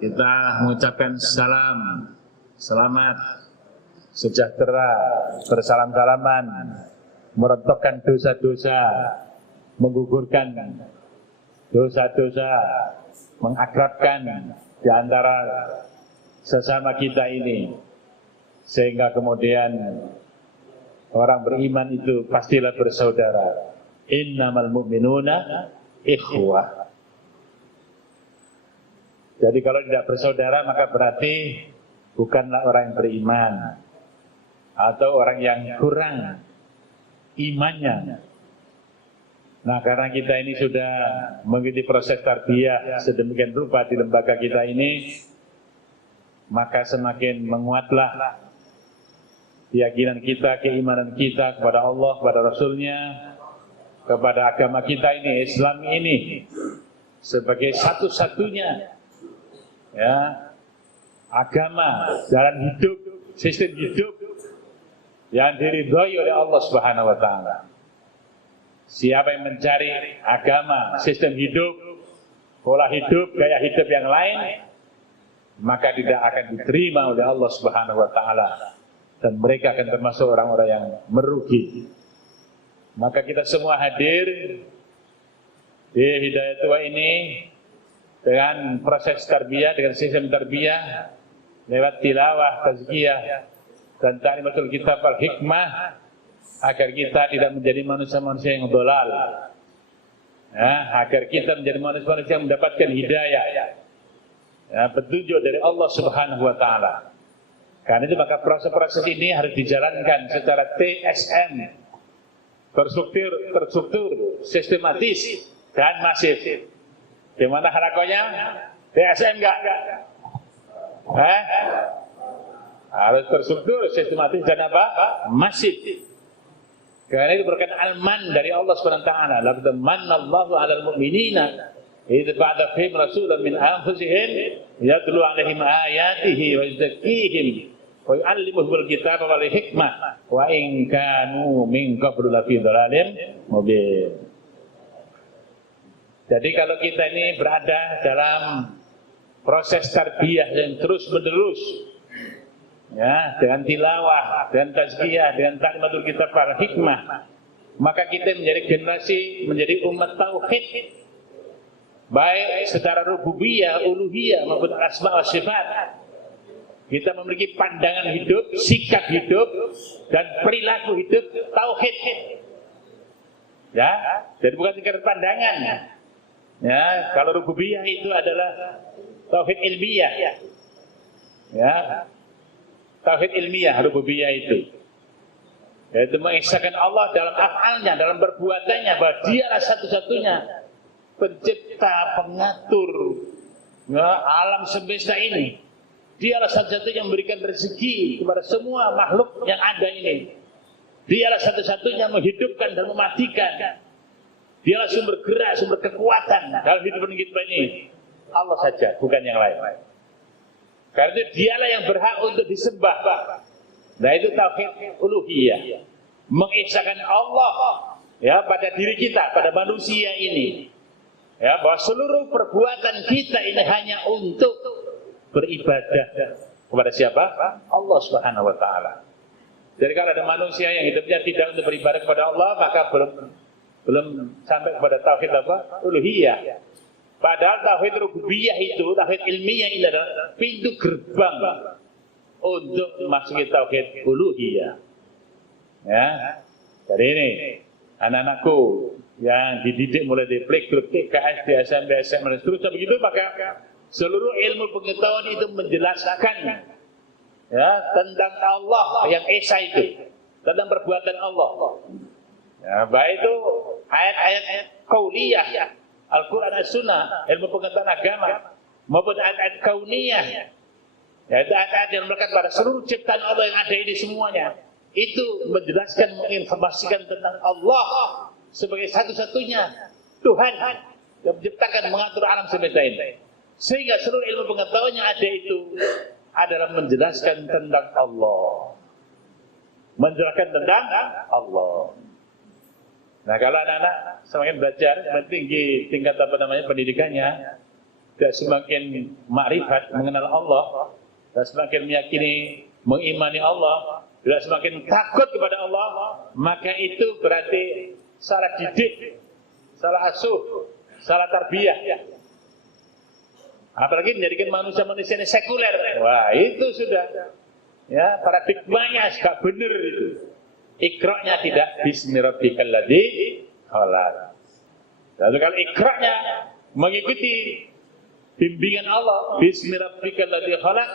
Kita mengucapkan salam, selamat, sejahtera, bersalam-salaman, merontokkan dosa-dosa, menggugurkan dosa-dosa, mengakrabkan di antara sesama kita ini, sehingga kemudian orang beriman itu pastilah bersaudara. Innamal mu'minuna ikhwah. Jadi kalau tidak bersaudara maka berarti bukanlah orang yang beriman atau orang yang kurang imannya. Nah, karena kita ini sudah mengikuti proses tarbiyah sedemikian rupa di lembaga kita ini, maka semakin menguatlah keyakinan kita, keimanan kita kepada Allah, kepada Rasul-Nya, kepada agama kita ini, Islam ini, sebagai satu-satunya agama, jalan hidup, sistem hidup yang diridhoi oleh Allah Subhanahu wa taala. Siapa yang mencari agama, sistem hidup, pola hidup, gaya hidup yang lain, maka tidak akan diterima oleh Allah Subhanahu wa taala dan mereka akan termasuk orang-orang yang merugi. Maka kita semua hadir di Hidayatul ini dengan proses tarbiyah, dengan sistem tarbiyah lewat tilawah, tazkiyah dan ta'limatul kitab wal hikmah, agar kita tidak menjadi manusia-manusia yang dolal, agar kita menjadi manusia-manusia yang mendapatkan hidayah, petunjuk dari Allah Subhanahu wa taala. Karena itu maka proses-proses ini harus dijalankan secara TSM, terstruktur, sistematis dan masif. Di mana harakonya? TSM enggak? Harus terstruktur, sistematis dan apa? Masif. Karena itu berkat al-man dari Allah SWT. Laqad manallahu 'alal mu'minina idh ba'atha fihim rasulan min anfusihim yatlu 'alaihim ayatihi wa yuzakkihim wa yu'allimuhumul kitaba wal hikmah wa in kanu min qablu lafi dhalalin mubin. Jadi kalau kita ini berada dalam proses tarbiyah yang terus-menerus, dengan tilawah, dengan tazkiyah, dengan ta'limatul kitab wal hikmah, maka kita menjadi generasi, menjadi umat tauhid, baik secara rububiyah, uluhiyah maupun asma wa sifat. Kita memiliki pandangan hidup, sikap hidup, dan perilaku hidup tauhid. Jadi bukan sekedar pandangan. Kalau rububiyah itu adalah tauhid ilmiah. Tauhid ilmiah rububiyah itu, yaitu mengesahkan Allah dalam af'alnya, dalam perbuatannya, bahwa dialah satu-satunya pencipta, pengatur alam semesta ini. Dialah satu-satunya yang memberikan rezeki kepada semua makhluk yang ada ini. Dialah satu-satunya menghidupkan dan mematikan. Dialah sumber gerak, sumber kekuatan dalam hidup kita ini. Allah saja, bukan yang lain. Karena itu dialah yang berhak untuk disembah. Nah, itu tauhid uluhiyah. Mengesahkan Allah pada diri kita, pada manusia ini. Bahwa seluruh perbuatan kita ini hanya untuk beribadah kepada siapa? Allah Subhanahu wa taala. Jadi kalau ada manusia yang hidupnya tidak untuk beribadah kepada Allah, maka belum sampai kepada tauhid apa? Uluhiyah. Padahal tauhid rububiyah itu, tauhid ilmiah ini adalah pintu gerbang untuk masuki tauhid uluhiyah. Jadi ini anak-anakku yang dididik mulai dari playgroup, TK, SD, SMP, SMA dan seterusnya begitu, maka seluruh ilmu pengetahuan itu menjelaskan tentang Allah yang esa itu, tentang perbuatan Allah. Baik itu ayat-ayat qauliyah, Al-Quran As-Sunnah, ilmu pengetahuan agama, maupun ayat-ayat kauniyah, yaitu ayat-ayat yang melekat pada seluruh ciptaan Allah yang ada ini semuanya. Itu menjelaskan, menginformasikan tentang Allah sebagai satu-satunya Tuhan yang menciptakan, mengatur alam semesta ini. Sehingga seluruh ilmu pengetahuan yang ada itu adalah menjelaskan tentang Allah. Menjelaskan tentang Allah. Nah, kalau anak-anak semakin belajar, semakin tinggi tingkat pendidikannya, tidak semakin makrifat mengenal Allah, tidak semakin meyakini, mengimani Allah, tidak semakin takut kepada Allah, maka itu berarti salah didik, salah asuh, salah tarbiyah. Apalagi menjadikan manusia-manusia ini sekuler. Wah, itu sudah ya paradigmanya gak benar itu. Iqra-nya tidak bismi rabbikal ladzi khalaq. Lalu kalau iqra-nya mengikuti bimbingan Allah, bismi rabbikal ladzi khalaq,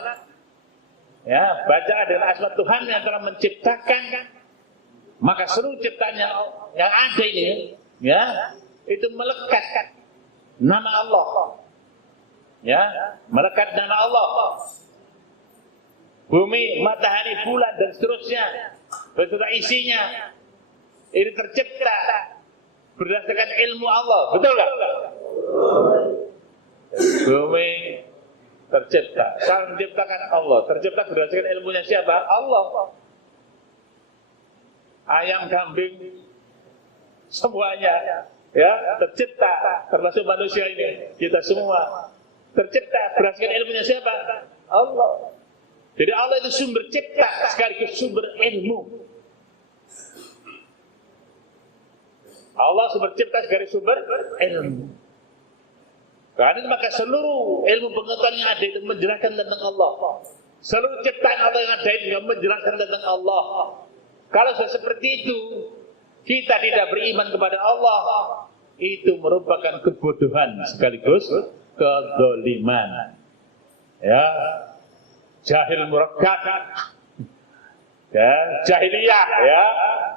ya, baca dengan asma Tuhan yang telah menciptakan, maka seluruh ciptaan yang ada ini, ya, itu melekat nama Allah, ya, melekat nama Allah. Bumi, matahari, bulan dan seterusnya beserta isinya ini tercipta berdasarkan ilmu Allah, betul nggak? Bumi tercipta, sang menciptakan Allah, tercipta berdasarkan ilmunya siapa? Allah. Ayam, kambing, semuanya ya tercipta, termasuk manusia ini, kita semua tercipta berdasarkan ilmunya siapa? Allah. Jadi Allah itu sumber cipta sekaligus sumber ilmu. Allah sumber cipta sekaligus sumber ilmu. Karena itu maka seluruh ilmu pengetahuan yang ada itu menjelaskan tentang Allah. Seluruh ciptaan Allah yang ada itu menjelaskan tentang Allah. Kalau seperti itu, kita tidak beriman kepada Allah, itu merupakan kebodohan sekaligus kezaliman. Ya, jahil murakkab, ya, jahiliyah, ya,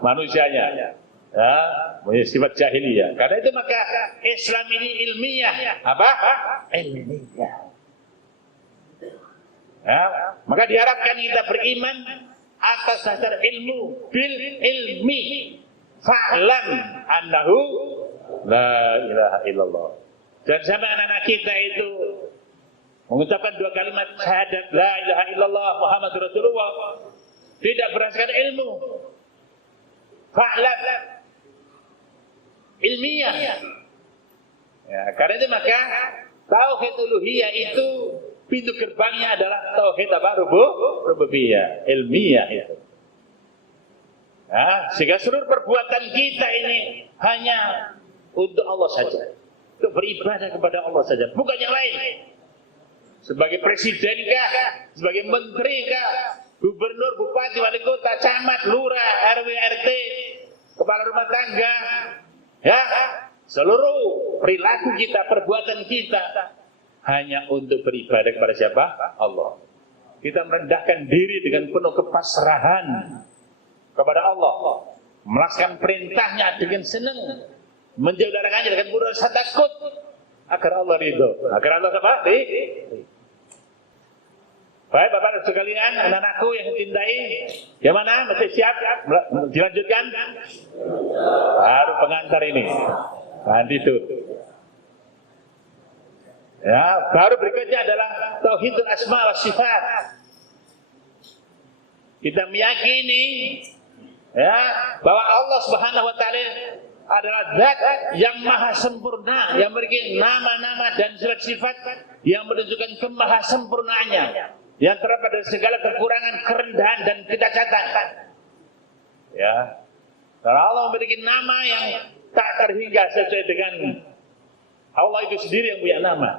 manusianya, ya, punya sifat jahiliyah. Karena itu maka Islam ini ilmiah, apa? Ilmiah. Ya, maka diharapkan kita beriman atas dasar ilmu, bil ilmi, fa'lam annahu la ilaha illallah. Dan sama anak-anak kita itu mengucapkan dua kalimat syahadat la ilaha illallah Muhammadur Rasulullah tidak berdasarkan ilmu, fa'lam, ilmiah. Ya, karena itu maka tauhid uluhiyah itu pintu gerbangnya adalah tauhid apa? Rububiyah, ilmiah itu. Ya, sehingga seluruh perbuatan kita ini hanya untuk Allah saja, untuk beribadah kepada Allah saja, bukan yang lain. Sebagai presiden kah, sebagai menteri kah, gubernur, bupati, wali kota, camat, lurah, RW, RT, kepala rumah tangga, ya, seluruh perilaku kita, perbuatan kita hanya untuk beribadah kepada siapa? Allah. Kita merendahkan diri dengan penuh kepasrahan kepada Allah, melaksanakan perintahnya dengan senang, menjauh larangannya dengan penuh rasa takut, agar Allah ridho, agar Allah apa? Baik Bapak dan sekalian, anak-anakku yang cintai, gimana? Masih siap? Dilanjutkan? Baru pengantar ini, nanti itu. Ya, baru berikutnya adalah tauhidul asma wa sifat. Kita meyakini, ya, bahwa Allah Subhanahu wa taala adalah zat yang maha sempurna, yang memiliki nama-nama dan sifat-sifat yang menunjukkan kemahasempurnaannya, yang terdapat dari segala kekurangan, kerendahan dan kecacatan. Ya, karena Allah memiliki nama yang tak terhingga sesuai dengan Allah itu sendiri yang punya nama.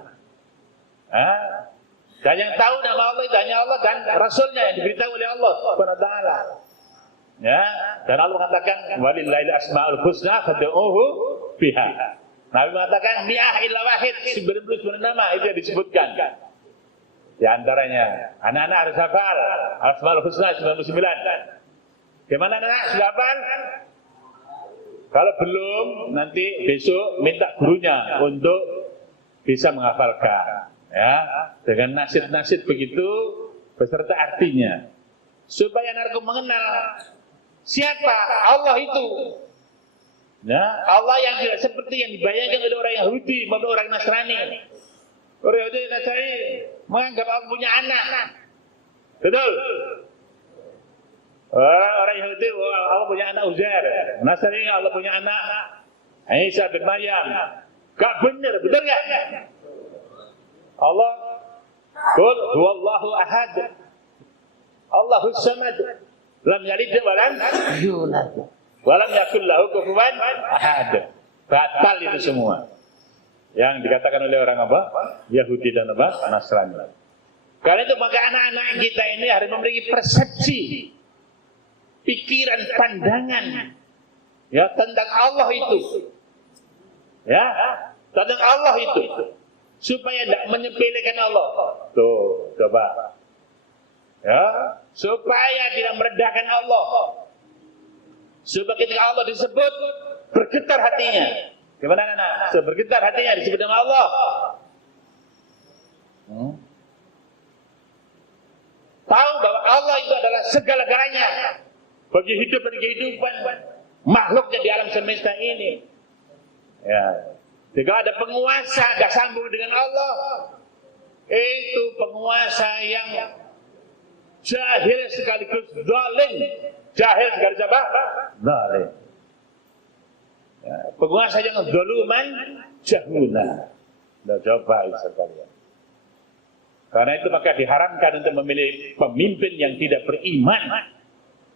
Dan yang tahu nama Allah itu hanya Allah dan Rasulnya yang diberitahu oleh Allah Subhanahu wa taala. Ya, dan Allah mengatakan walillahil asmaul husna fad'uhu biha. Nabi mengatakan mi'ah illa wahid, 99 nama itu yang disebutkan. Di antaranya anak-anak harus hafal asmaul husna 99. Gimana anak sudah hafal? Kalau belum, nanti besok minta gurunya untuk bisa menghafalkan, ya, dengan nasid-nasid begitu beserta artinya, supaya anakku mengenal siapa Allah itu. Nah, Allah yang tidak seperti yang dibayangkan oleh orang Yahudi maupun orang Nasrani. Orang Yahudi dan Nasrani menganggap Allah punya anak. Betul? Orang Yahudi Allah punya anak Uzair. Nasrani Allah punya anak Isa bin Maryam. Gak benar, betul gak? Allah qul huwallahu ahad Allahus samad lam yalid wa lam yulad wa lam yakul lahu kufuwan ahad. Batal itu semua yang dikatakan oleh orang apa? Yahudi dan apa? Nasrani. Karena itu maka anak-anak kita ini harus memiliki persepsi, pikiran, pandangan ya tentang Allah itu. Ya, tentang Allah itu. Supaya tidak menyepelekan Allah. Tuh, coba. Ya, supaya tidak merendahkan Allah. Supaya ketika Allah disebut bergetar hatinya. Gimana anak? Bergetar hatinya disebut nama Allah. Tahu bahwa Allah itu adalah segala-galanya bagi hidup dan kehidupan makhluknya di alam semesta ini. Ya. Jika ada penguasa gak sambung dengan Allah, itu penguasa yang jahil sekaligus zalim. Jahil sekaligus apa? Zalim. Ya, penguasa yang zaluman jahula. Nah, coba sekalian. Karena itu maka diharamkan untuk memilih pemimpin yang tidak beriman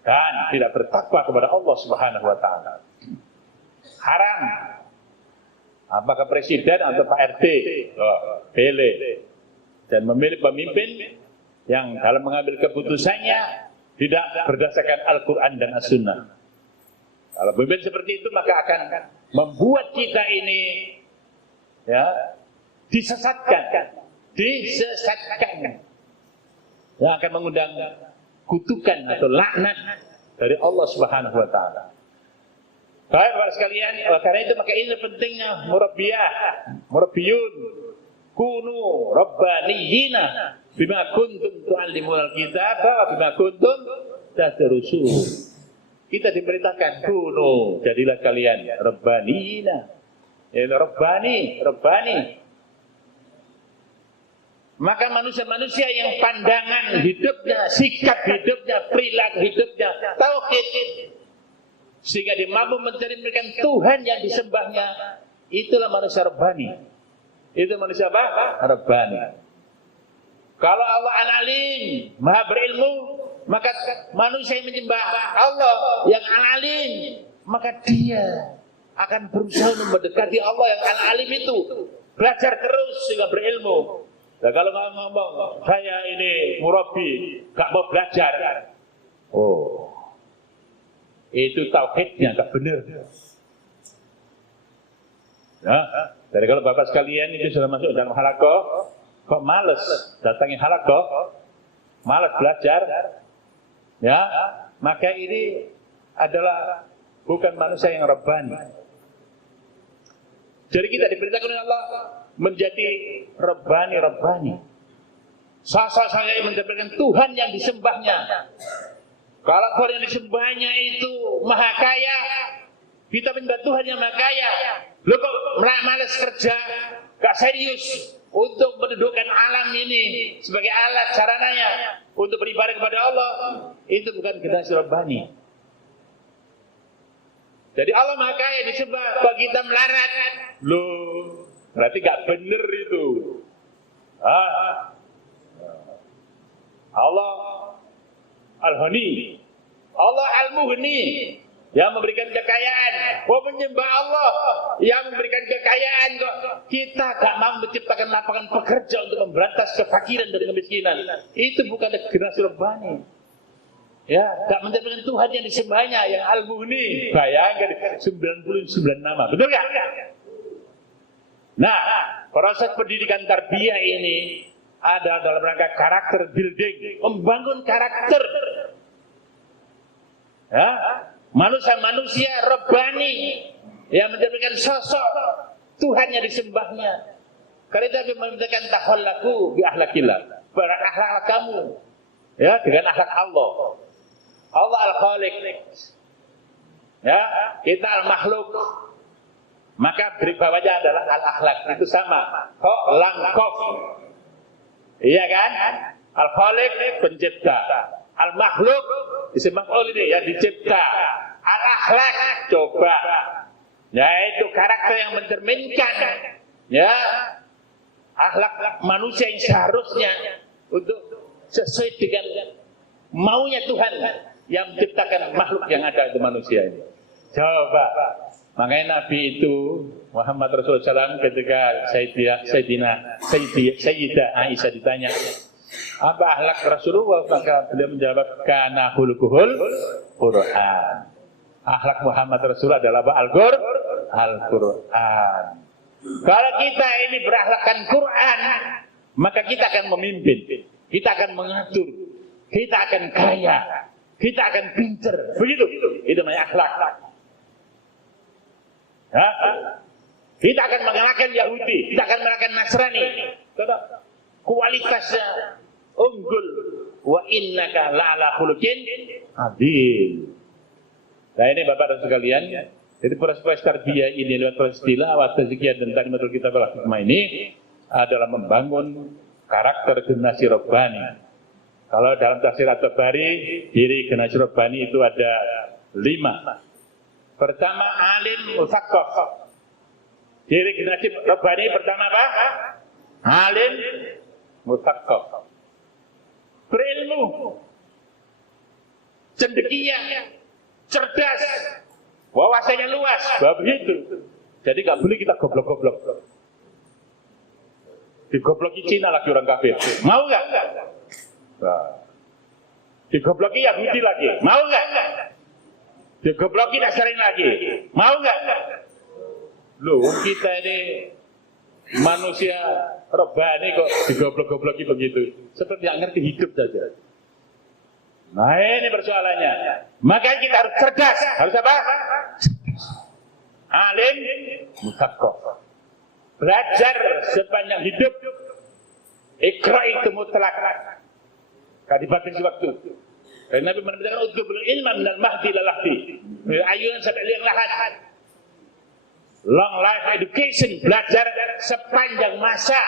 dan tidak bertakwa kepada Allah Subhanahu wa taala. Haram. Apakah presiden atau Pak RT? Pilih. Dan memilih pemimpin yang dalam mengambil keputusannya tidak berdasarkan Al-Quran dan As-Sunnah. Kalau pemimpin seperti itu maka akan membuat kita ini ya disesatkan. Yang akan mengundang kutukan atau laknat dari Allah Subhanahu wa taala. Baik Bapak sekalian, karena itu maka ini pentingnya murabbiyun kunu rabbaniyina bima kuntum tu'allimul kitab wa bima kuntum tadrusun. Kita diperintahkan kunu, jadilah kalian rabbaniyina. Ya rabbani. Maka manusia-manusia yang pandangan hidupnya, sikap hidupnya, perilaku hidupnya tauhid, sehingga dia mampu mencerminkan Tuhan yang disembahnya, itulah manusia rabbani. Itu manusia apa? Rabbani. Kalau Allah al-alim, maha berilmu, maka manusia yang menyembah Allah yang al-alim, maka dia akan berusaha mendekati Allah yang al-alim itu, belajar terus sehingga berilmu. Nah, kalau ngomong saya ini murabbi, gak mau belajar, oh, itu tauhidnya gak benar. Ya, dari kalau bapak sekalian itu sudah masuk dalam halaqah, kok males datangi halaqah, malas belajar, ya, maka ini adalah bukan manusia yang rabbani. Jadi kita diperintahkan oleh Allah menjadi rabbani. Sasa saya menjadikan Tuhan yang disembahnya. Kalau Tuhan yang disembahnya itu maha kaya, kita menyembah Tuhan yang maha kaya. Lu kok malas kerja, gak serius untuk mendudukkan alam ini sebagai alat sarananya untuk beribadah kepada Allah, itu bukan generasi rabbani. Jadi Allah maha kaya disembah, kok kita melarat? Loh, berarti gak bener itu. Allah Al-Ghani, Allah Al-Mughni, yang memberikan kekayaan. Kok menyembah Allah yang memberikan kekayaan, kok kita gak mampu menciptakan lapangan pekerja untuk memberantas kefakiran dan kemiskinan. Itu bukan generasi rabbani. Ya, gak menjadikan Tuhan yang disembahnya yang Al-Mughni. Bayangkan 99 nama, betul gak? Nah, proses pendidikan tarbiyah ini ada dalam rangka karakter building, membangun karakter. Ya, manusia-manusia rabbani yang menjadikan sosok Tuhan yang disembahnya. Karena itu memintakan takhallaku bi akhlaqillah. Berakhlak kamu ya dengan akhlak Allah. Allah al-Khaliq. Ya, kita al-makhluk. Maka bawahnya adalah al-akhlak, itu sama. Kok langkof. Iya kan? Al-Khaliq pencipta. Al-makhluk disebut oleh ini yang dicipta. Al-akhlak coba. Yaitu karakter yang mencerminkan ya akhlak manusia yang seharusnya untuk sesuai dengan maunya Tuhan yang menciptakan makhluk yang ada di manusia ini. Coba, makanya Nabi itu Muhammad Rasulullah SAW ketika Sayyidah Aisyah ditanya, apa akhlak Rasulullah? Maka beliau menjawab, kana khuluquhul Quran. Akhlak Muhammad Rasulullah adalah Al-Quran. Kalau kita ini berakhlakkan Quran, maka kita akan memimpin, kita akan mengatur, kita akan kaya, kita akan pintar. Begitu. Itu namanya akhlak. Ha? Kita akan mengalahkan Yahudi, kita akan mengalahkan Nasrani. Kualitasnya unggul. Wa innaka la'ala khuluqin adzim. Nah ini Bapak dan sekalian, jadi proses tarbiyah ini lewat proses tilawah, tazkiyah dan taklimatul kitab wal hikmah ini adalah membangun karakter generasi Rabbani. Kalau dalam tafsir At-Tabari, diri generasi Rabbani itu ada 5. Pertama, alim musaqqaf. Diri generasi Rabbani pertama apa? Alim musaqqaf. Berilmu, cendekia, cerdas, wawasannya luas, begitu. Jadi nggak boleh kita goblok-goblok. Digobloki Cina lagi orang kafir, mau nggak? Nah. Digobloki Yahudi lagi, mau nggak? Digobloki Nasrani lagi, mau nggak? Loh, kita ini manusia Rabbani kok digoblok-gobloki begitu, seperti yang ngerti hidup saja. Nah ini persoalannya. Makanya kita harus cerdas. Harus apa? Alim musaqqaf. Belajar sepanjang hidup. Iqra itu mutlak. Gak dibatasi waktu. Karena Nabi menambahkan utlubul ilma minal mahdi ilal lahdi. Ayunan sampai liang lahat. Long life education, belajar sepanjang masa.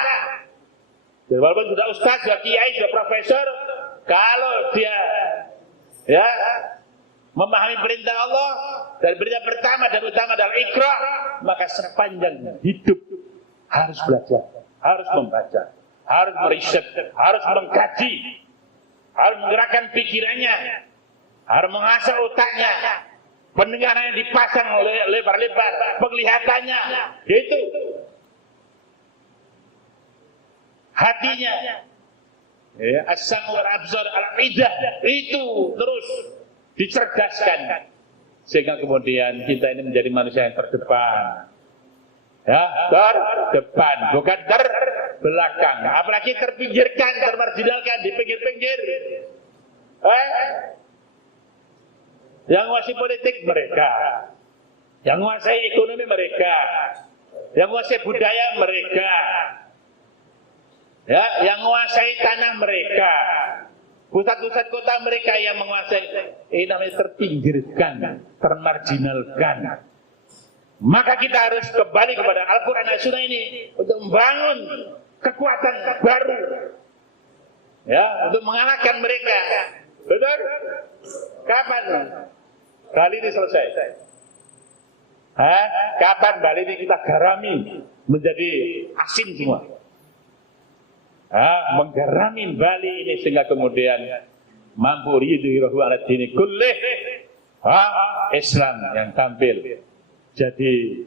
Jadi walaupun sudah ustaz, sudah kiai, sudah profesor, kalau dia memahami perintah Allah dan perintah pertama dan utama adalah Iqra, maka sepanjang hidup harus belajar, harus membaca, harus meriset, harus mengkaji, harus menggerakkan pikirannya, harus mengasah otaknya, pendengarannya dipasang lebar-lebar, penglihatannya, gitu. Hatinya, as-sam'u wal absar al-idah, itu terus dicerdaskan sehingga kemudian kita ini menjadi manusia yang terdepan. Ya, terdepan, bukan terbelakang. Apalagi terpinggirkan, termarginalkan di pinggir-pinggir. Yang menguasai politik mereka, yang menguasai ekonomi mereka, yang menguasai budaya mereka, ya, yang menguasai tanah mereka, pusat-pusat kota mereka yang menguasai, ini namanya terpinggirkan, termarginalkan. Maka kita harus kembali kepada Al-Quran dan Sunnah ini untuk membangun kekuatan baru, ya, untuk mengalahkan mereka. Betul? Kapan Bali ini selesai? Kapan Bali ini kita garami menjadi asin semua? Menggarami Bali ini sehingga kemudian mampu yudhirahu ala dini kullih, Islam yang tampil jadi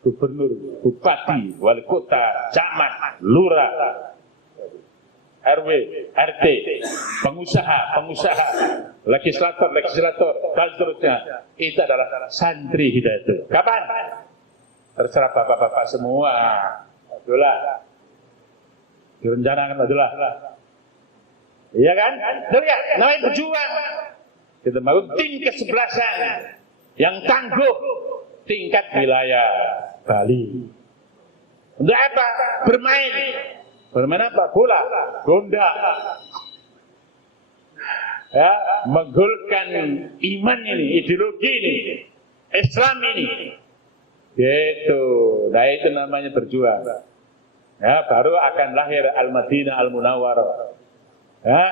gubernur, bupati, wali kota, camat, lurah, RW, RT, pengusaha, legislator, dan seterusnya. Itu adalah santri Hidayatul. Kapan? Terserah bapak-bapak semua. Itulah direncanakan, itulah. Iya kan? Lihat, namanya berjuang. Kita bangun tim kesebelasan yang tangguh tingkat wilayah Bali. Untuk apa? Bermain. Bermain apa? Bola, gonda. Ya, menggolkan iman ini, ideologi ini, Islam ini. Gitu. Nah itu namanya berjuang. Ya, baru akan lahir Al-Madinah Al-Munawwarah. Ya,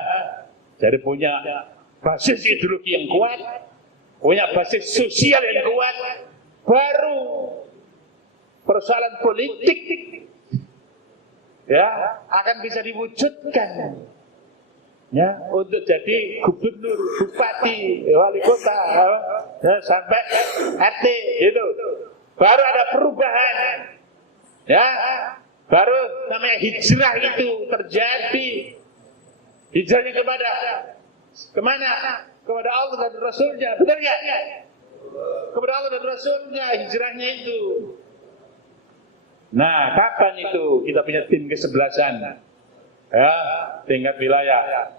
jadi punya basis ideologi yang kuat, punya basis sosial yang kuat, baru persoalan politik ya akan bisa diwujudkan ya untuk jadi gubernur, bupati, wali kota, ya, sampai RT gitu. Baru ada perubahan, ya, baru namanya hijrah itu terjadi. Hijrahnya kemana? Kepada Allah dan Rasulnya, benar nggak? Kepada Allah dan Rasulnya hijrahnya itu. Nah, kapan itu kita punya tim kesebelasan? Ya, tingkat wilayah.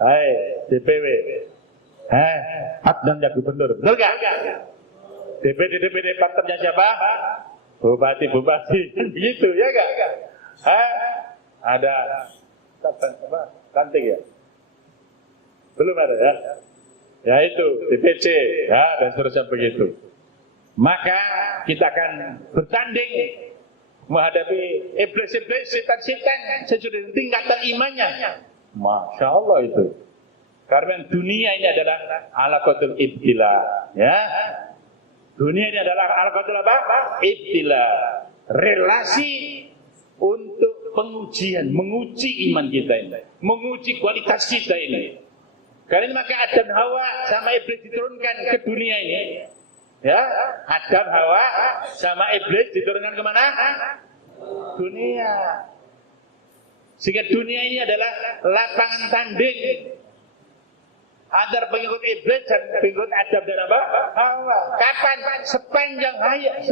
Hai, DPW. Hai, Adnan ya gubernur. Betul nggak? DPD partnernya siapa? Bupati. Begitu ya nggak? Ada apa? Ranting ya? Belum ada ya? Ya itu DPC ya dan seterusnya begitu. Maka kita akan bertanding menghadapi iblis-iblis, setan-setan sesudah tingkatan imannya. Masya Allah itu. Karena dunia ini adalah alaqatul ibtila, ya. Dunia ini adalah alaqatul apa? Ibtila. Relasi untuk pengujian, menguji iman kita ini, menguji kualitas kita ini. Karena maka Adam Hawa sama iblis diturunkan ke dunia ini. Ya, Adam Hawa sama iblis diturunkan kemana? Dunia. Sehingga dunia ini adalah lapangan tanding antara pengikut iblis dan pengikut Adam dan apa? Hawa. Kapan? Sepanjang hayat.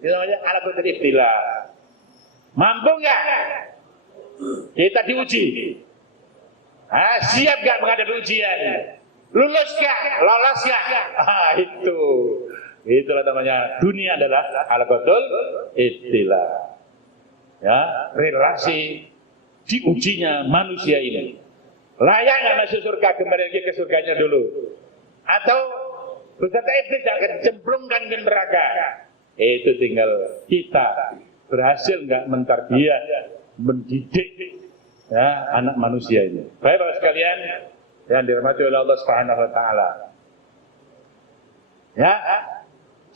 Itu namanya alaqatul ibtila. Mampu nggak? Kita diuji. Siap nggak menghadapi ujian? Lulus nggak? Lolos nggak? Itulah namanya dunia adalah alaqatul ibtila. Ya, relasi diujinya manusia ini. Layak nggak masuk surga? Kembali lagi ke surganya dulu. Atau beserta iblis akan dicemplungkan ke neraka. Itu tinggal kita berhasil nggak mentarbiyah, mendidik ya anak manusia ini. Baik Bapak sekalian yang dirahmati oleh Allah Subhanahu wa taala. Ya,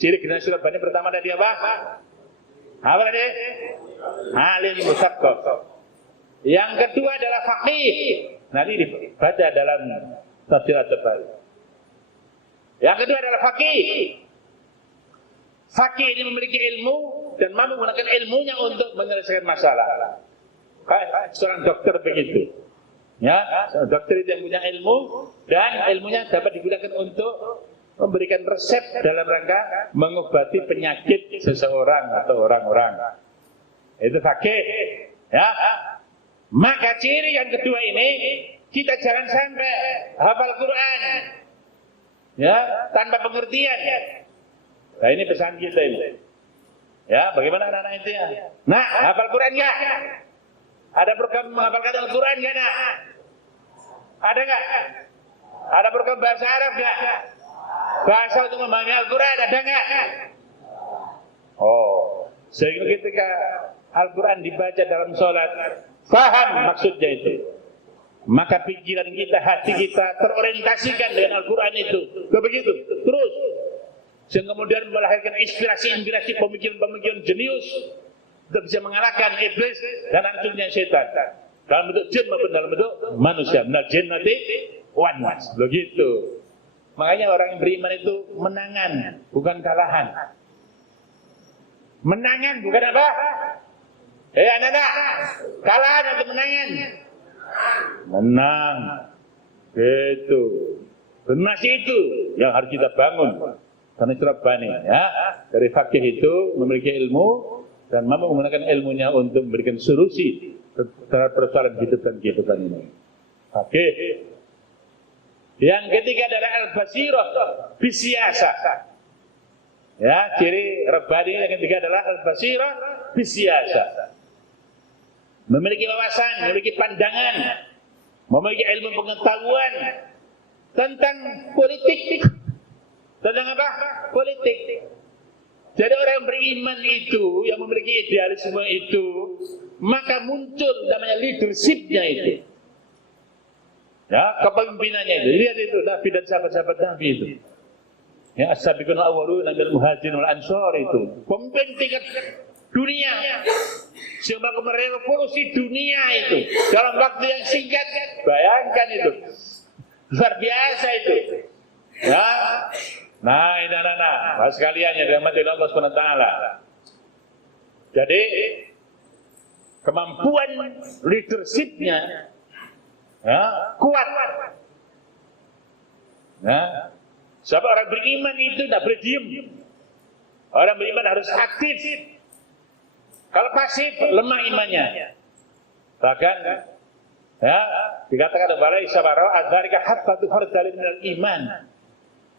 ciri generasi Rabbani pertama tadi apa? Apa tadi? Alim musaqqaf. Yang kedua adalah faqih. Nanti dibaca dalam tafsir At-Tabari. Yang kedua adalah faqih. Faqih ini memiliki ilmu dan mampu menggunakan ilmunya untuk menyelesaikan masalah. Kayak seorang dokter begitu. Ya, seorang dokter itu yang punya ilmu dan ilmunya dapat digunakan untuk memberikan resep dalam rangka mengobati penyakit seseorang atau orang-orang. Itu faqih. Ya. Maka ciri yang kedua ini, kita jangan sampai hafal Quran ya tanpa pengertian. Nah ini pesan kita ini. Ya, bagaimana anak-anak itu ya? Nah, hafal Quran enggak? Ada program menghafalkan Al-Quran enggak, Nak? Ada enggak? Ada program bahasa Arab enggak? Bahasa untuk memahami Al-Quran ada enggak? Sehingga ketika Al-Quran dibaca dalam sholat, paham maksudnya itu. Maka pikiran kita, hati kita terorientasikan dengan Al-Quran itu. Begitu, terus. Sehingga kemudian melahirkan inspirasi-inspirasi pemikiran-pemikiran jenius untuk bisa mengalahkan iblis dan hancurnya setan. Dalam bentuk jin maupun dalam bentuk manusia. Minal jinnati wan nas. Begitu. Makanya orang yang beriman itu menangan, bukan kalahan. Menangan bukan apa? Anak-anak, kalahan atau menangan? Menang. Gitu. Generasi itu yang harus kita bangun. Karena itu Rabbani, ya. Dari faqih itu memiliki ilmu dan mampu menggunakan ilmunya untuk memberikan solusi terhadap persoalan hidup dan kehidupan ini. Faqih. Yang ketiga adalah al-basirah bisiyasah. Ya, ciri Rabbani yang ketiga adalah al-basirah bisiyasah. Memiliki wawasan, memiliki pandangan, memiliki ilmu pengetahuan tentang politik. Tentang apa? Politik. Jadi orang yang beriman itu, yang memiliki idealisme itu, maka muncul namanya leadership-nya itu. Ya, kepemimpinannya itu. Lihat itu, Nabi dan sahabat-sahabat Nabi itu. Ya, as-sabiqun al-awwaluna minal muhajirin wal ansar itu. Pemimpin tingkat dunia. Sehingga merevolusi dunia itu dalam waktu yang singkat. Bayangkan itu. Luar biasa itu. Ya. Nah, ini anak-anak, Mas sekalian yang dirahmati Allah SWT. Jadi kemampuan leadershipnya ya, kuat. Nah, sebab orang beriman itu tidak boleh diem. Orang beriman harus aktif. Kalau pasif, lemah imannya. Bahkan ya, dikatakan oleh Isabara adzalika habbatu khardalin minal iman.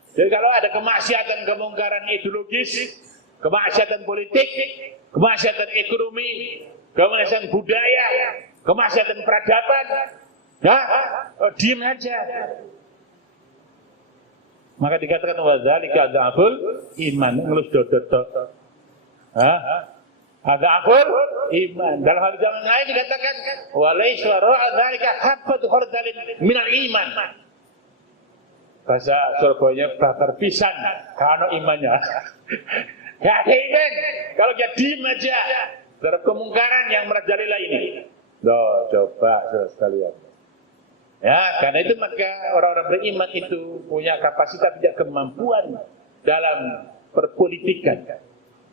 Jadi kalau ada kemaksiatan kemungkaran ideologis, kemaksiatan politik, kemaksiatan ekonomi, kemaksiatan budaya, kemaksiatan peradaban, ya, diam aja. Maka dikatakan wadzalika dzaful iman, ngelus dodot. Dzaful iman. Dalam hal zaman lain dikatakan walaiswa dzalika habbatu khardalin minal iman. Bahasa Surabaya bakar pisan karena imannya. Gak ada iman. Kalau dia diem aja terhadap kemungkaran yang merajalela ini. Loh, coba sekalian. Ya, karena itu maka orang-orang beriman itu punya kapasitas dan kemampuan dalam perpolitikan.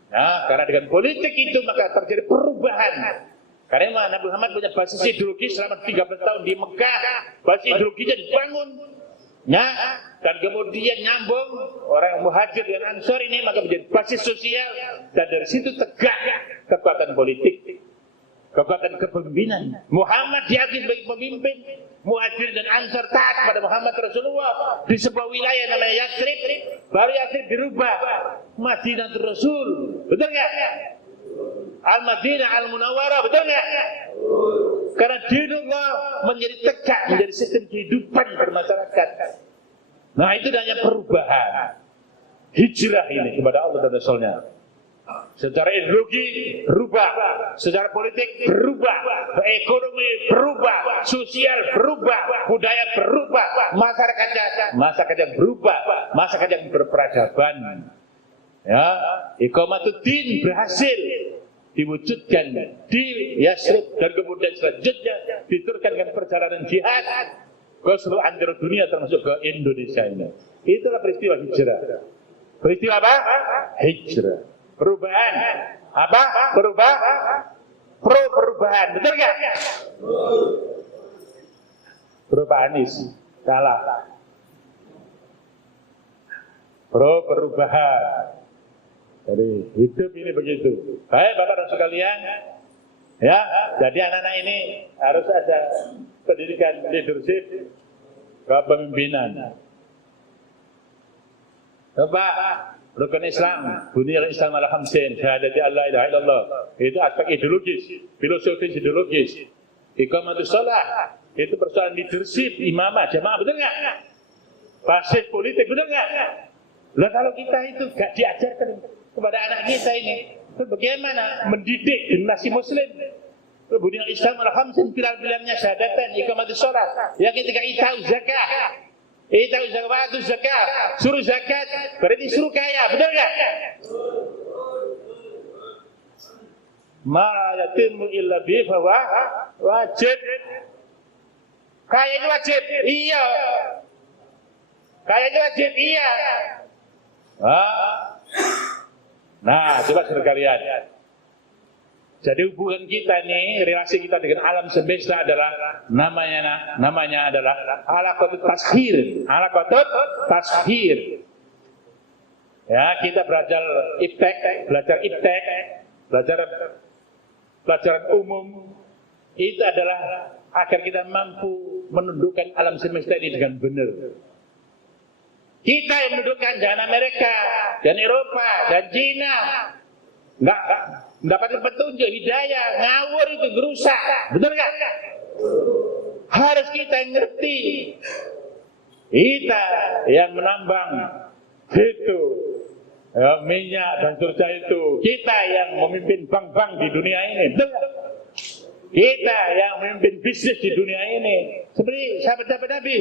Ya, karena dengan politik itu maka terjadi perubahan. Karena Nabi Muhammad punya basis ideologi selama 13 tahun di Mekah. Basis ideologinya dibangun. Ya, dan kemudian nyambung orang muhajir dan ansor ini maka menjadi basis sosial dan dari situ tegak kekuatan politik, kekuatan kepemimpinan. Muhammad diakui sebagai pemimpin, muhajir dan ansor taat pada Muhammad Rasulullah di sebuah wilayah namanya Yatsrib. Baru Yatsrib dirubah Madinatul Rasul, betul nggak? Al-Madinah Al-Munawwarah, betul nggak? Karena dinullah menjadi tegak, menjadi sistem kehidupan bermasyarakat. Nah itu hanya perubahan. Hijrah ini kepada Allah dan Rasulnya. Secara ideologi berubah, secara politik berubah, ekonomi berubah, sosial berubah, budaya berubah, masyarakatnya berubah, masyarakat yang berperadaban. Ya, iqamatuddin berhasil diwujudkan di Yatsrib dan kemudian selanjutnya diteruskan dengan perjalanan jihad ke seluruh antara dunia termasuk ke Indonesia ini. Itulah peristiwa hijrah. Peristiwa apa? Hijrah. Perubahan. Apa? Perubahan. Betul nggak? Perubahan ini salah. Perubahan. Jadi hidup ini begitu. Baik Bapak dan sekalian, ya, jadi anak-anak ini harus ada pendidikan leadership, kepemimpinan. Coba rukun Islam, buniyal Islam ala khamsin, syahadati alla ilaha illallah. Itu aspek ideologis, filosofis ideologis. Iqamatus shalah, itu persoalan leadership, imamah, jamaah, betul nggak? Basis politik, betul nggak? Lah kalau kita itu gak diajarkan kepada anak kita ini, bagaimana mendidik generasi muslim? Buniyal Islam ala khamsin, pilar-pilarnya syahadatan, iqamatus shalah. Yang ketika ita'u zakah, zakat, suruh zakat, berarti suruh kaya, betul nggak? Ma yatimmu illa bi fawa wajib. Kaya itu wajib, iya. Kaya itu wajib, iya. Nah, coba sekalian. Jadi hubungan kita nih, relasi kita dengan alam semesta adalah namanya adalah alaqatut tashir. Alaqatut tashir. Ya, kita belajar pelajaran umum itu adalah agar kita mampu menundukkan alam semesta ini dengan benar. Kita yang menundukkan jangan Amerika dan Eropa dan Cina nggak mendapatkan petunjuk hidayah, ngawur itu gerusak, betul nggak? Harus kita yang ngerti. Kita yang menambang itu ya, minyak dan seterusnya itu. Kita yang memimpin bank-bank di dunia ini, betul nggak? Kita yang memimpin bisnis di dunia ini. Seperti sahabat-sahabat Nabi.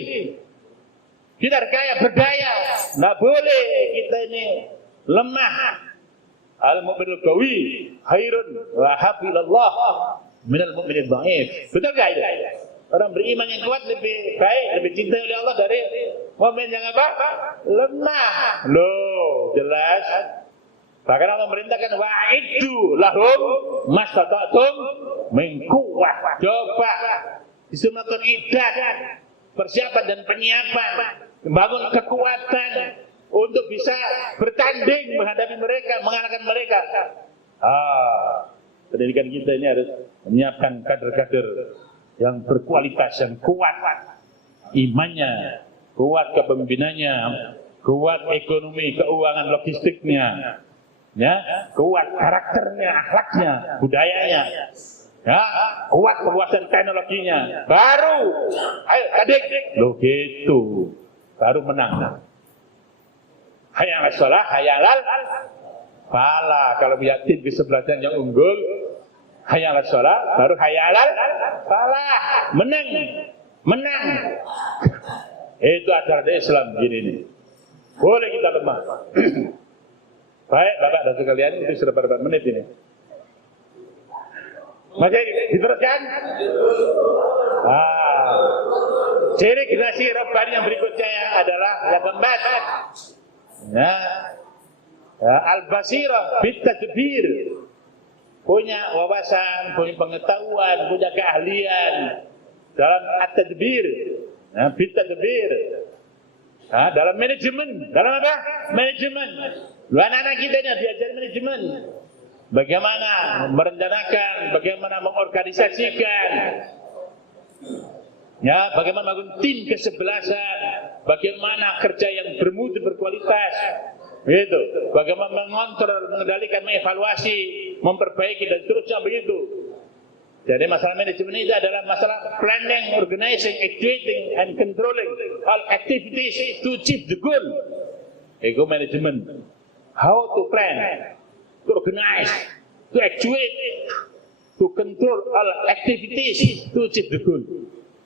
Kita harus kaya berdaya, nggak boleh kita ini lemah. Al-mu'minul qawi khairun wa hafilallah minal mu'minid dhaif. Betul enggak itu? Orang beriman yang kuat lebih baik, lebih cinta oleh Allah dari mukmin yang apa? Lemah. Loh, jelas. Bahkan Allah memerintahkan wa'iddu lahum mastata'tum min quwwah. Coba disunatkan iddah, persiapan dan penyiapan, membangun kekuatan untuk bisa bertanding menghadapi mereka, mengalahkan mereka. Pendidikan kita ini harus menyiapkan kader-kader yang berkualitas, yang kuat imannya, kuat kepemimpinannya, kuat ekonomi, keuangan, logistiknya, ya, kuat karakternya, akhlaknya, budayanya, ya, kuat penguasaan teknologinya. Baru, ayo adik, lo gitu, baru menang. Hayal sholah, hayalal falah. Kalau punya tim kesebelasan yang unggul, hayal sholah, baru hayalal falah. Menang, menang. Itu ajaran Islam gini nih. Boleh kita lemah. Baik, Bapak dan sekalian, itu sudah berapa menit ini? Masih diteruskan? Ciri generasi Rabbani yang berikutnya adalah yang keempat. Ya, al-basirah bit-tadbir, punya wawasan, punya pengetahuan, punya keahlian dalam at-tadbir, ya, bit-tadbir, ya, dalam manajemen, dalam apa? Manajemen. Anak-anak kita ini diajar manajemen, bagaimana merencanakan, bagaimana mengorganisasikan, ya, bagaimana membangun tim kesebelasan, bagaimana kerja yang bermutu berkualitas, begitu. Bagaimana mengontrol, mengendalikan, mengevaluasi, memperbaiki dan seterusnya begitu. Jadi masalah manajemen itu adalah masalah planning, organizing, actuating, and controlling all activities to achieve the goal. Ego management. How to plan, to organize, to actuate, to control all activities to achieve the goal.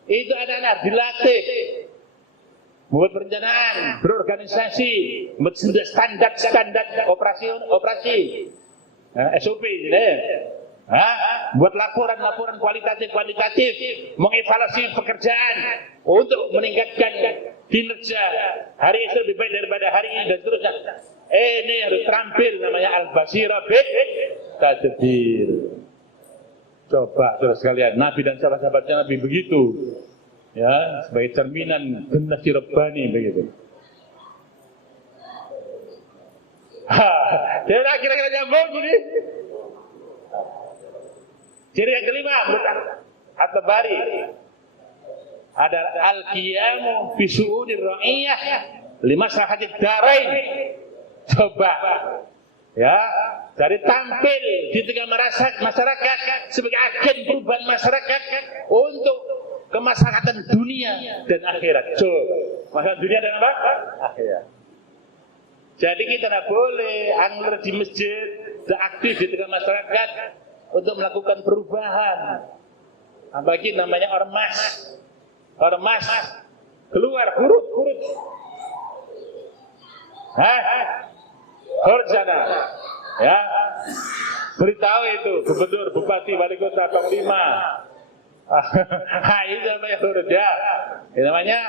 Itu anak-anak dilatih buat perencanaan, berorganisasi, buat standar operasi, SOP, buat laporan kualitatif, mengevaluasi pekerjaan untuk meningkatkan kinerja hari itu lebih baik daripada hari ini dan seterusnya. Ini harus terampil, namanya al-basirah bit-tadbir. Coba saudara sekalian, Nabi dan sahabat-sahabatnya Nabi begitu, ya, sebagai cerminan generasi Rabbani begitu. Kira-kira nyambung gini. Ciri yang kelima menurut At-Tabari adalah al-qiyamu fi syu'unir ra'iyah limaslahatid darain. Coba, ya, dari tampil di tengah masyarakat sebagai agen perubahan masyarakat untuk kemaslahatan dunia dan akhirat. Masalah dunia dan apa? Akhirat. Jadi kita tidak boleh angler di masjid, aktif di tengah masyarakat untuk melakukan perubahan. Apalagi namanya ormas, keluar huruf. Horjana, ya, beritahu itu gubernur, bupati, wali kota, panglima. Itu namanya huruf, ya. Itu namanya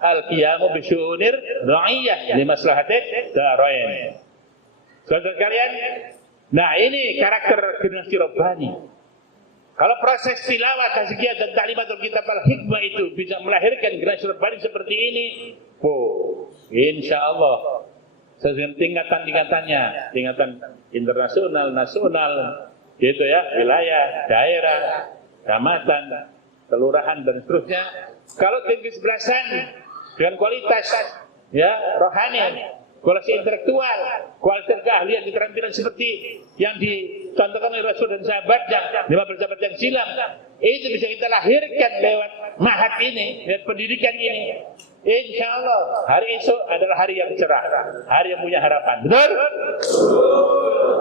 al-qiyamu bisyu'unir ra'iyah limaslahatid darain. Saudara kalian, nah ini karakter generasi Rabbani. Kalau proses tilawah, tazkiyah dan ta'limatul kitab al-hikmah itu bisa melahirkan generasi Rabbani seperti ini, insyaallah sesuai tingkatan-tingkatannya, tingkatan internasional, nasional, gitu ya, wilayah, daerah, kecamatan, kelurahan dan seterusnya. Kalau tim kesebelasan dengan kualitas, ya, rohani, kualitas intelektual, kualitas keahlian, keterampilan seperti yang dicontohkan oleh Rasul dan sahabatnya, 15 sahabat yang silam, itu bisa kita lahirkan lewat mahat ini, lewat pendidikan ini. Insya Allah hari esok adalah hari yang cerah, hari yang punya harapan. Betul?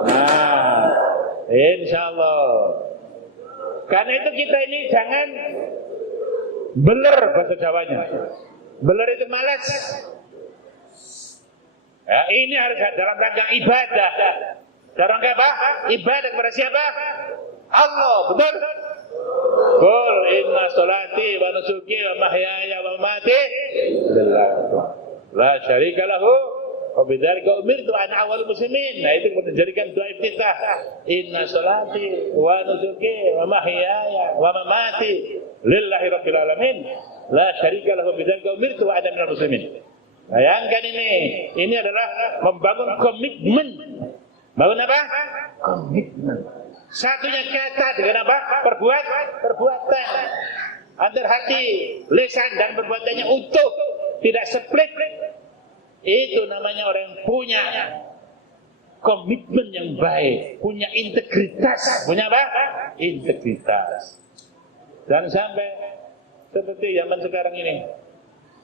Nah, insya Allah. Karena itu kita ini jangan beler bahasa Jawanya. Beler itu malas. Ya, ini harus dalam rangka ibadah. Dalam rangka apa? Ibadah kepada siapa? Allah, betul? Qul inna salati wa nusuki wa mahyaya wa mamati lillahi la syarika lahu wa bidzalika umirtu ana awwalul muslimin. Nah, itu menjadikan doa iftitah. Inna salati wa nusuki wa mahyaya wa mamati lillahi rabbil alamin la syarika lahu wa bidzalika umirtu ana minal muslimin. Bayangkan ini adalah membangun komitmen. Bangun apa? Komitmen. Satunya kata dengan apa? Perbuatan. Antara hati, lisan dan perbuatannya utuh, tidak split. Itu namanya orang yang punya komitmen yang baik, punya integritas. Punya apa? Integritas. Dan sampai seperti zaman sekarang ini,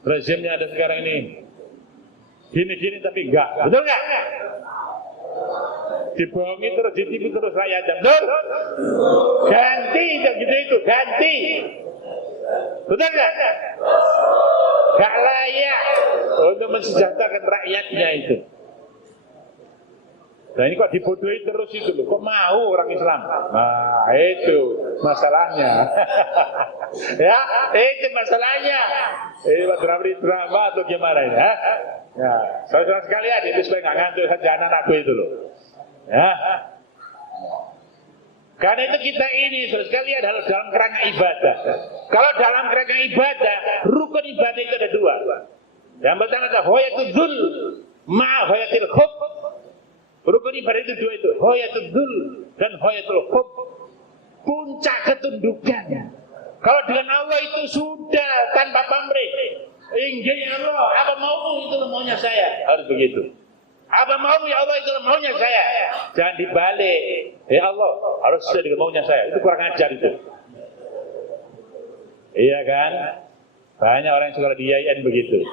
rezimnya ada sekarang ini, gini-gini tapi enggak. Betul enggak? Dibohongi terus, ditipu terus rakyat. Betul? Ganti itu, ganti. Betul enggak? Gak layak untuk mensejahterakan rakyatnya itu. Nah ini kok dibodohi terus itu loh. Kok mau orang Islam? Nah itu masalahnya. Ya, itu masalahnya. Ini drama atau gimana ini? Ya, saudara sekalian itu supaya nggak ngantuk saja anak-anakku itu loh. Ya. Karena itu kita ini saudara sekalian adalah dalam kerangka ibadah. Kalau dalam kerangka ibadah, rukun ibadah itu ada dua. Yang pertama adalah hoyatul dzul ma hoyatil khub. Rukun ibadah itu dua itu, hoyatul dzul dan hoyatul khub. Puncak ketundukan. Kalau dengan Allah itu sudah tanpa pamrih. Inggih Allah, apa maumu itu maunya saya. Harus begitu. Apa maumu ya Allah itu maunya saya. Jangan dibalik. Ya Allah, harus sesuai dengan maunya saya. Itu kurang ajar itu. Iya kan? Banyak orang yang sekolah di IAIN begitu.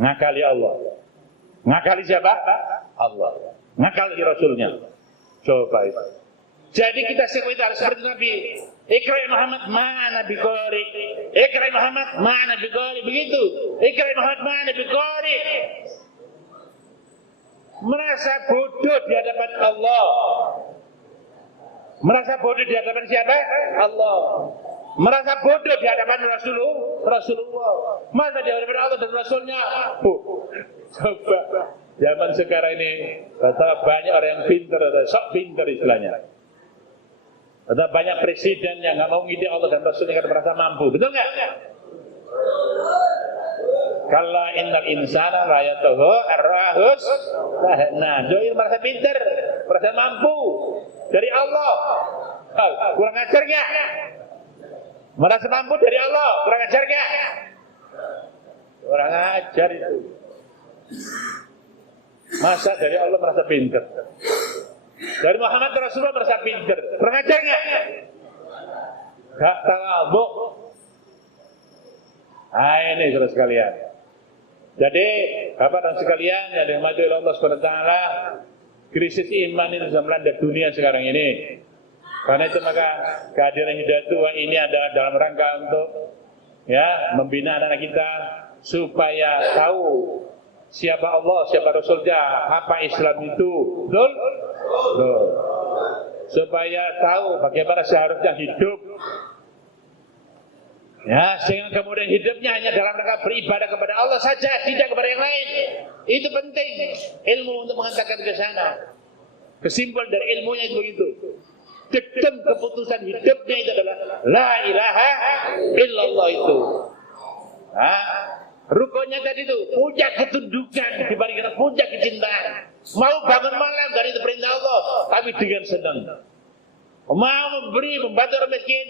Ngakali Allah. Ngakali siapa? Allah. Ngakali Rasulnya. Coba itu. Jadi kita harus seperti Nabi. Ikra Muhammad ma'ana biqari. Ikra Muhammad ma'ana biqari. Begitu. Ikra Muhammad ma'ana biqari. Merasa bodoh di hadapan Allah. Merasa bodoh di hadapan siapa? Allah. Merasa bodoh di hadapan Rasulullah. Masa di hadapan Allah dan Rasulnya? Coba. Zaman sekarang ini banyak orang yang pintar, sok pintar istilahnya. Ada banyak presiden yang nggak mau ngide Allah dan Rasulnya karena merasa mampu, betul nggak? Kalla innal insana la yatagha ar-rahus. Nah, doi merasa pintar, merasa mampu dari Allah. Kurang ajar nggak? Merasa mampu dari Allah, kurang ajar nggak? Kurang ajar itu. Masa dari Allah merasa pintar? Dari Muhammad Rasulullah merasa pintar. Kurang ajar nggak? Gak tahu. Nah ini saudara sekalian. Jadi Bapak dan sekalian yang dirahmati oleh Allah SWT, krisis iman ini sudah melanda dunia sekarang ini. Karena itu maka kehadiran Hidayatul ini adalah dalam rangka untuk membina anak-anak kita supaya tahu siapa Allah, siapa Rasulnya, apa Islam itu, betul? Betul. Supaya tahu bagaimana seharusnya hidup. Ya, sehingga kemudian hidupnya hanya dalam rangka beribadah kepada Allah saja, tidak kepada yang lain. Itu penting ilmu untuk mengantarkan ke sana. Kesimpulan dari ilmunya itu begitu. Dekem keputusan hidupnya itu adalah la ilaha illallah itu. Rukunnya tadi itu puncak ketundukan dibandingkan puncak kecintaan. Mau bangun malam dari itu perintah Allah, tapi dengan senang. Mau memberi, membantu orang miskin,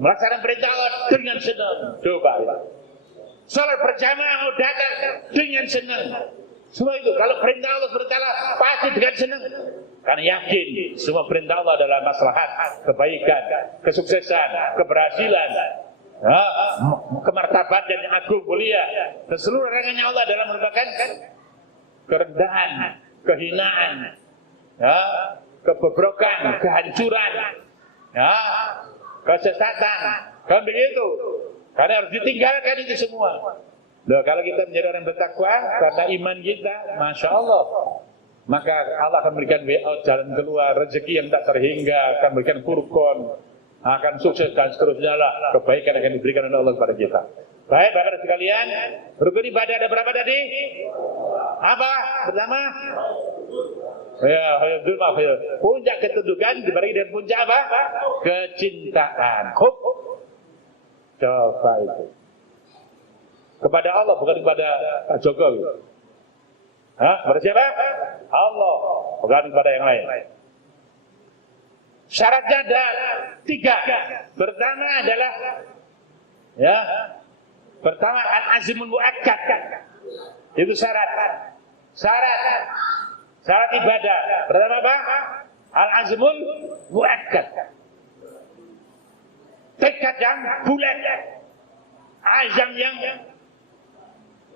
melaksanakan perintah Allah dengan senang. Coba. Salat berjamaah mau datang dengan senang. Semua itu kalau perintah Allah bertala pasti dengan senang. Karena yakin semua perintah Allah adalah maslahat, kebaikan, kesuksesan, keberhasilan, kemartabatan yang agung mulia. Dan seluruh rangannya Allah dalam merupakan kerendahan, kehinaan, kebobrokan, kehancuran, kesesatan. Kan begitu. Karena harus ditinggalkan itu semua. Loh, kalau kita menjadi orang bertakwa karena iman kita, masya Allah, maka Allah akan memberikan way out, jalan keluar, rezeki yang tak terhingga, akan memberikan furqan, akan sukses dan seterusnya lah, kebaikan akan diberikan oleh Allah kepada kita. Baik, Bapak sekalian, rukun ibadah ada berapa tadi? Apa? Pertama? Ya, puncak ketundukan dibagi dengan puncak apa? Kecintaan. Hub. Coba itu. Kepada Allah, bukan kepada Pak Jokowi. Hah? Kepada siapa? Allah, bukan kepada yang lain. Syaratnya ada 3. Pertama adalah pertama al-azmul muakkad. Itu syarat ibadah. Pertama apa? Al-azmul muakkad. Tekad yang bulat. Azam yang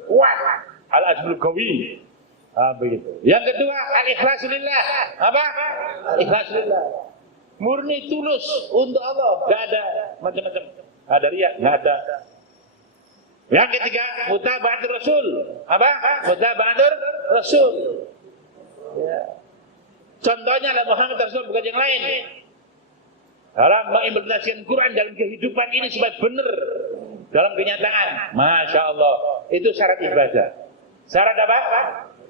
kuat. Al-azmul qawi. Begitu. Yang kedua, al-ikhlas lillah. Apa? Al-ikhlas lillah. Murni tulus untuk Allah, enggak ada macam-macam. Ada riya, enggak ada. Yang ketiga, mutaba'atur Rasul. Apa? Mutaba'atur Rasul. Ya. Contohnya adalah Muhammad Rasul, bukan yang lain. Dalam mengimplementasikan Quran dalam kehidupan ini supaya benar dalam kenyataan. Masya Allah. Itu syarat ibadah. Syarat apa?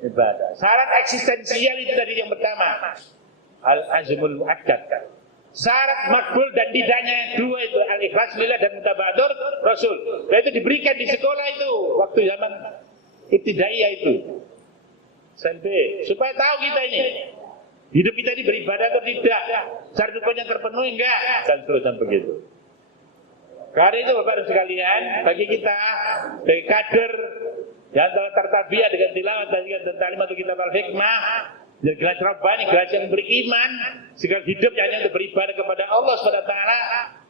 Ibadah. Syarat eksistensial itu tadi yang pertama. Al-azmul muakkad. Syarat makbul dan tidaknya 2 itu al-ikhlas lillah dan mutaba'atur Rasul. Dan itu diberikan di sekolah itu waktu zaman ibtidaiyah itu. SMP supaya tahu kita ini hidup kita ini beribadah atau tidak, syarat rukunnya terpenuhi enggak, dan seterusnya begitu. Karena itu Bapak dan sekalian, bagi kita sebagai kader yang telah tertarbiyah dengan tilawah dan ta'limat kitab al-hikmah, dan gelas Rabbani, gelas yang beriman, segala hidupnya hanya untuk beribadah kepada Allah SWT,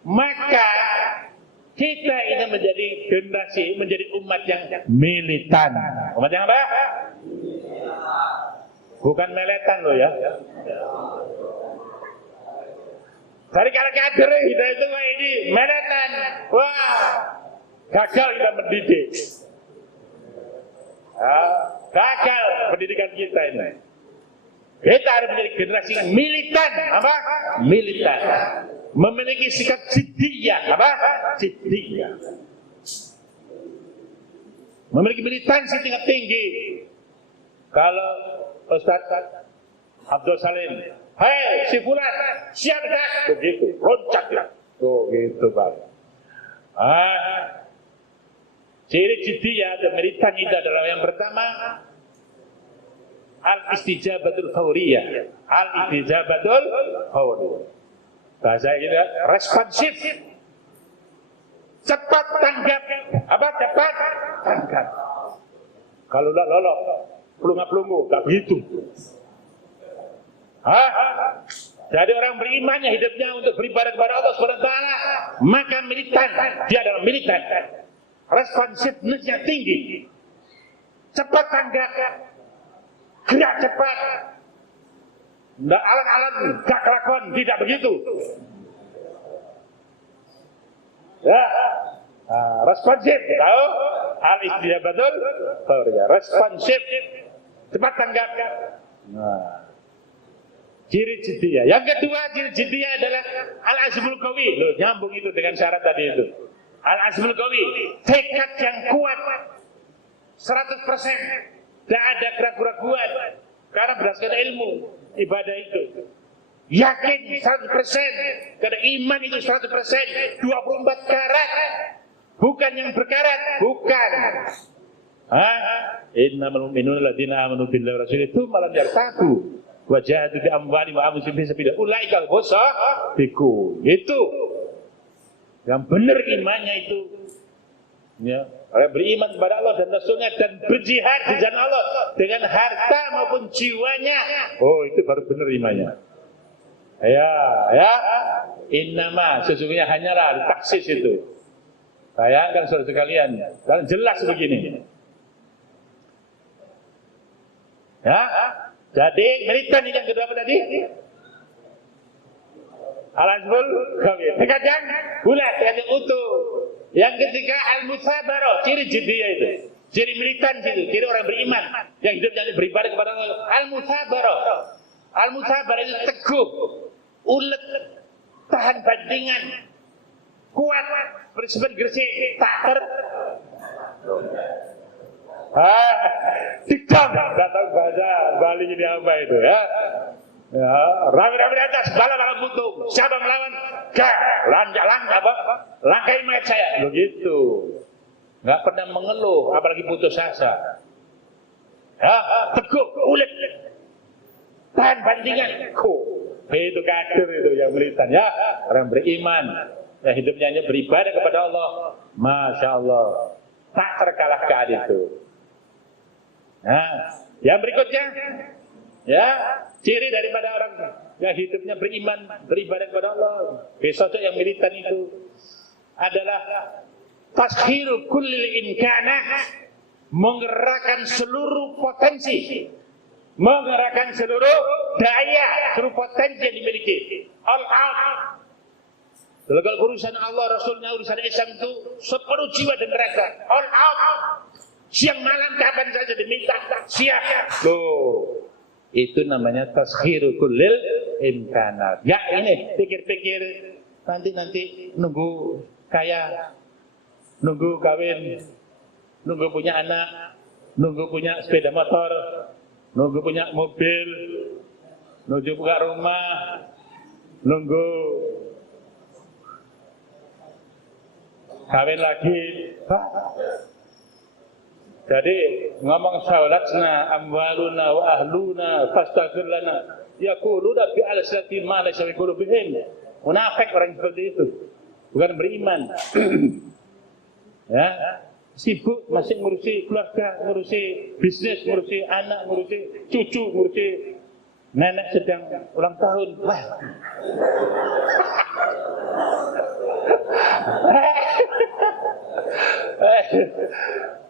maka kita ini menjadi generasi, menjadi umat yang militan. Umat yang apa? Bukan meletan loh ya. Dari kalau kader kita itu ini meletan, wah gagal kita mendidik. Gagal pendidikan kita ini. Kita harus menjadi generasi militan. Apa? Militan. Memiliki sikap jiddiyah. Apa? Jiddiyah. Memiliki militansi tingkat tinggi. Kalau Ustaz Abdul Salim, hei si Fulan, siap tak? Begitu, loncatlah. Tuh gitu Pak. Ciri jiddiyah dan militan itu adalah yang pertama, al-istijabatul fawriyah. Al-istijabatul fawriyah. Bahasa kita responsif. Cepat tanggap. Apa? Cepat tanggap. Kalau enggak lolok, pelunga-pelungu, tak begitu. Jadi orang berimannya hidupnya untuk beribadah kepada Allah SWT, maka militan. Dia adalah militan. Responsifnessnya tinggi. Cepat tanggap. Gerak cepat. Tidak alat-alat, gak kelakuan, tidak begitu. Ya, responsif, tahu? Al-istijabatul fawriyah. Responsif, cepat tanggap. Ciri jiddiyah. Yang kedua, ciri jiddiyah adalah al-azmul qawi. Loh, nyambung itu dengan syarat tadi itu. Al-azmul qawi, tekad yang kuat 100%. Tidak ada keraguan-keraguan karena berdasarkan ilmu ibadah itu. Yakin 100%, karena iman itu 100%, 24 karat, bukan yang berkarat, bukan. Innamal mu'minuna alladziina aamanu billahi wa rasulihi tsumma lam yartabu wa jahadu bi amwalihim wa anfusihim fi sabilillah ulaika hum-muttaqun. Itu yang benar imannya itu. Ya, orang beriman kepada Allah dan Rasulnya dan berjihad di jalan Allah dengan harta maupun jiwanya. Oh, itu baru benar imannya. Ya. Innama, sesungguhnya hanyalah taksis itu. Bayangkan saudara sekalian, dan jelas begini. Ya, jadi militan yang kedua apa tadi? Al-azmul qawi. Tekad yang bulat, tekad yang utuh. Yang ketiga al-musabarah, ciri jiddiyah itu. Ciri militan situ, ciri orang beriman yang hidupnya beribadah kepada Allah. Al-musabarah. Al-musabarah itu teguh, ulet, tahan bandingan, kuat, bersifat gresik, tak ter. Tikam, nggak tahu bahasa Bali ini apa itu ya. Ya, rame-rame di atas, bala-bala butuh. Siapa melawan? Langkai mayat saya. Begitu. Nggak pernah mengeluh, apalagi putus asa. Ya, teguh, ulet, tahan bandingan. Itu kader itu yang militan ya. Orang beriman, yang hidupnya hanya beribadah kepada Allah. Masya Allah, tak terkalahkan itu. Nah, yang berikutnya, ya, ciri daripada orang yang hidupnya beriman, beribadah kepada Allah. Besok yang militan itu adalah tashiru kullil imkanah, menggerakkan seluruh potensi, menggerakkan seluruh daya, seluruh potensi yang dimiliki. All out. Kalau urusan Allah, Rasulnya, urusan Islam itu sepenuh jiwa dan raga. All out. Siang malam kapan saja diminta, siap. Loh, itu namanya tashiru kullil imkanat. Ya ini pikir-pikir nanti nunggu kaya, nunggu kawin, nunggu punya anak, nunggu punya sepeda motor, nunggu punya mobil, nunggu buka rumah, nunggu kawin lagi. Jadi ngomong saulatna amwaluna wa ahluna fastaghfir lana yaquluna bi alsati ma laysa fi qulubihim. Munafik orang seperti itu, bukan beriman. Ya, sibuk masih ngurusi keluarga, ngurusi bisnis, ngurusi anak, ngurusi cucu, ngurusi nenek sedang ulang tahun. Wah.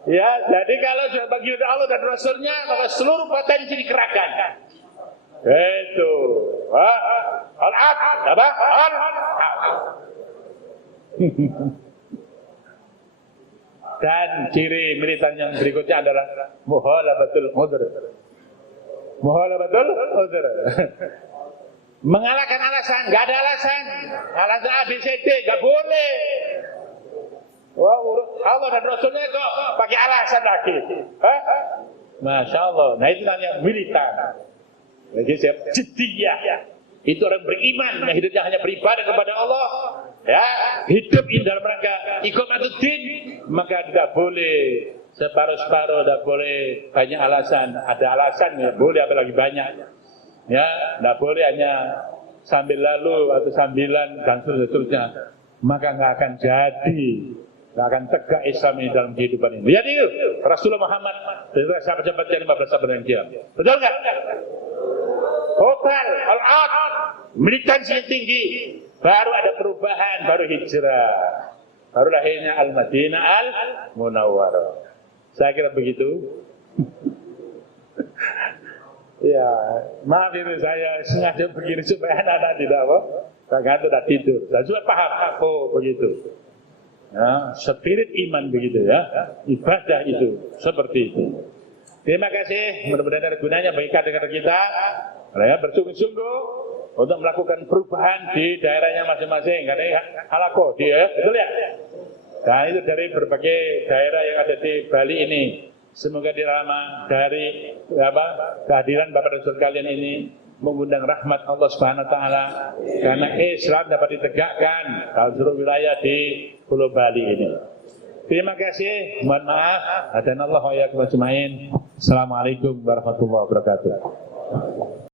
Ya, jadi kalau sudah bagi Allah dan Rasulnya, maka seluruh potensi dikerahkan. Itu. Al-Ab, apa? Dan ciri militan yang berikutnya adalah muhalabatul udhr. Muhalabatul udhr. Mengalahkan alasan, nggak ada alasan. Alasan A, B, C, D, nggak boleh. Wah, Allah dan Rasulnya kok pakai alasan lagi. Masya Allah. Nah itu namanya militan. Jadi siap jiddiyah. Itu orang beriman yang hidupnya hanya beribadah kepada Allah. Ya, hidup di dalam rangka iqamatuddin, maka tidak boleh separuh-separuh, tidak boleh banyak alasan. Ada alasan ya boleh, apalagi banyak. Ya, tidak boleh hanya sambil lalu atau sambilan dan seterusnya. Maka nggak akan jadi. Tidak akan tegak Islam ini dalam kehidupan ini. Lihat itu, Rasulullah Muhammad dan sahabat-sahabatnya 15 sahabat yang diam. Betul nggak? Total, all-out, militansi yang tinggi, baru ada perubahan, baru hijrah, baru lahirnya Al-Madinah Al-Munawwarah. Saya kira begitu. Ya, maaf itu saya sengaja begini supaya anak-anak tidak apa, ngantuk tidak tidur. Saya juga paham, oh begitu. Ya, spirit iman begitu ya, ibadah itu seperti itu. Terima kasih, mudah-mudahan ada gunanya bagi kader-kader kita. Ya, bersungguh-sungguh untuk melakukan perubahan di daerahnya masing-masing. Karena halako dia, betul ya. Dan itu dari berbagai daerah yang ada di Bali ini. Semoga dirahmati dari kehadiran Bapak dan Saudara kalian ini mengundang rahmat Allah Subhanahu wa taala karena Islam dapat ditegakkan dalam seluruh wilayah di Pulau Bali ini. Terima kasih, mohon maaf. Hadanallahu wa iyyakum ajmain. Assalamualaikum warahmatullahi wabarakatuh.